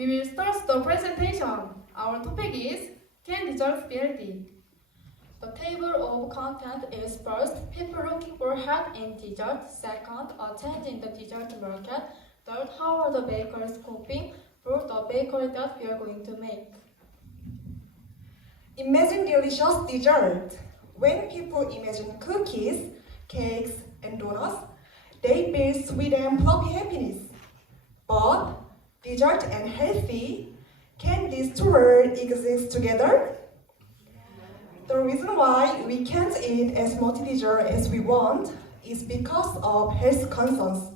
we will start the presentation. Our topic is Can Desserts Be Healthy? The table of content is first, people looking for health in dessert. Second, a change in the dessert market. Third, how are the bakers coping? Fourth, the bakery that we are going to make. Imagine delicious dessert. When people imagine cookies, cakes, and donuts, they feel sweet and fluffy happiness. But dessert and healthy, can these two words exist together? The reason why we can't eat as much dessert as we want is because of health concerns.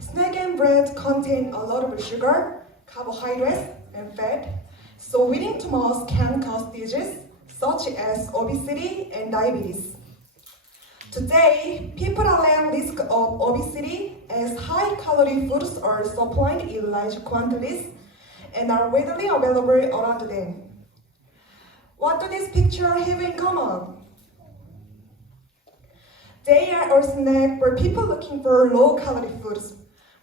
Snack and bread contain a lot of sugar, carbohydrates, and fat, so eating too much can cause diseases such as obesity and diabetes. Today, people are at risk of obesity as high-calorie foods are supplied in large quantities and are readily available around them. What do these pictures have in common? They are a snack for people looking for low-calorie foods.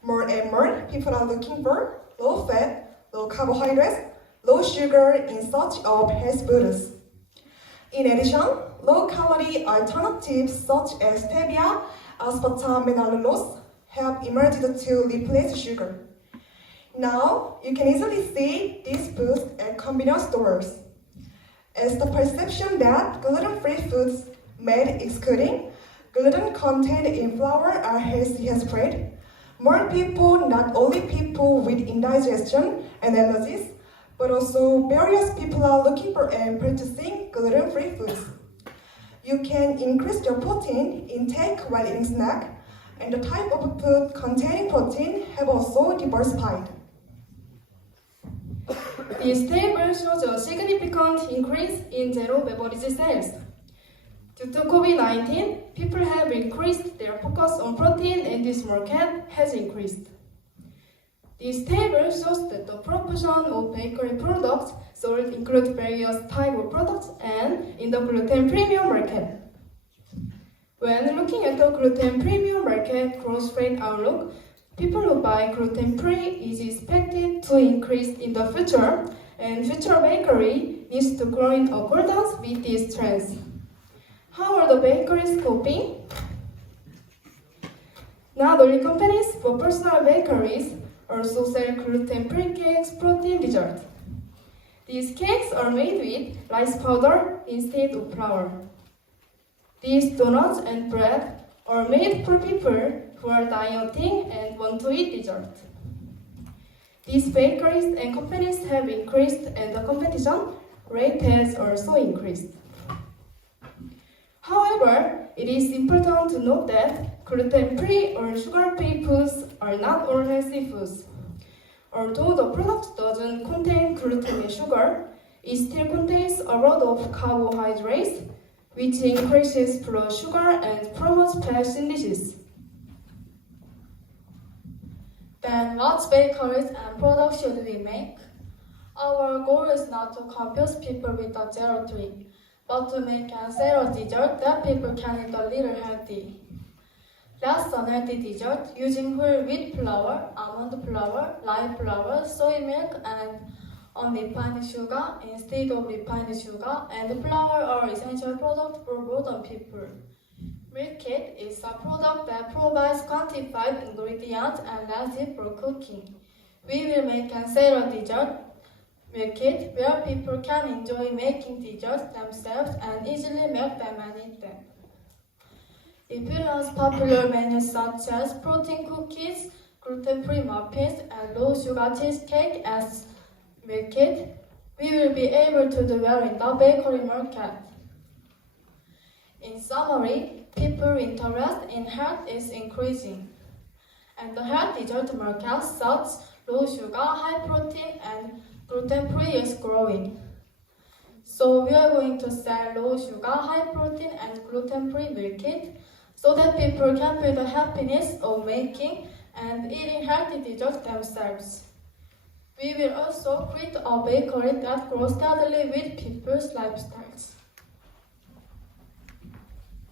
More and more, people are looking for low-fat, low carbohydrates, low sugar in search of health foods. In addition, low-calorie alternatives such as stevia, aspartame, and allulose have emerged to replace sugar. Now, you can easily see these foods at convenience stores. As the perception that gluten-free foods made excluding gluten content in flour are healthy has spread, more people, not only people with indigestion and allergies, but also various people are looking for and purchasing gluten-free foods. You can increase your protein intake while eating snack, and the type of food containing protein have also diversified. This table shows a significant increase in zero beverage sales. Due to COVID-19, people have increased their focus on protein and this market has increased. This table shows that the proportion of bakery products sold include various types of products and in the gluten premium market. When looking at the gluten premium market growth rate outlook, people who buy gluten-free is expected to increase in the future, and future bakery needs to grow in accordance with these trends. How are the bakeries coping? Not only companies, but personal bakeries also sell gluten-free cakes, protein dessert. These cakes are made with rice powder instead of flour. These donuts and bread are made for people who are dieting and want to eat dessert. These bakeries and companies have increased and the competition rate has also increased. However, it is important to note that gluten-free or sugar-free foods are not all healthy foods. Although the product doesn't contain gluten and sugar, it still contains a lot of carbohydrates, which increases blood sugar and promotes fat synthesis. Then what bakeries and products should we make? Our goal is not to confuse people with the zero tree, but to make and sell a dessert that people can eat a little healthy. That's unhealthy dessert using whole wheat flour, almond flour, rye flour, soy milk, and unrefined sugar instead of refined sugar, and flour are essential products for modern people. Milk kit is a product that provides quantified ingredients and recipe for cooking. We will make and sell a dessert milk kit where people can enjoy making desserts themselves and easily make them and eat them. It features popular menus such as protein cookies, gluten-free muffins, and low-sugar cheesecake as milk kit. We will be able to do well in the bakery market. In summary, people's interest in health is increasing, and the health dessert market such low-sugar, high-protein, and gluten-free is growing. So we are going to sell low-sugar, high-protein, and gluten-free milk kit so that people can feel the happiness of making and eating healthy desserts themselves. We will also create a bakery that grows steadily with people's lifestyles.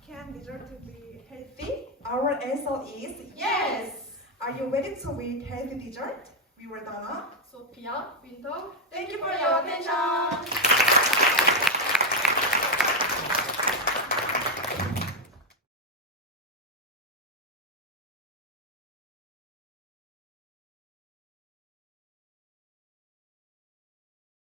Can dessert be healthy? Our answer is Yes! Are you ready to eat healthy dessert? We were Dana, Sophia, Winter. Thank you for your attention.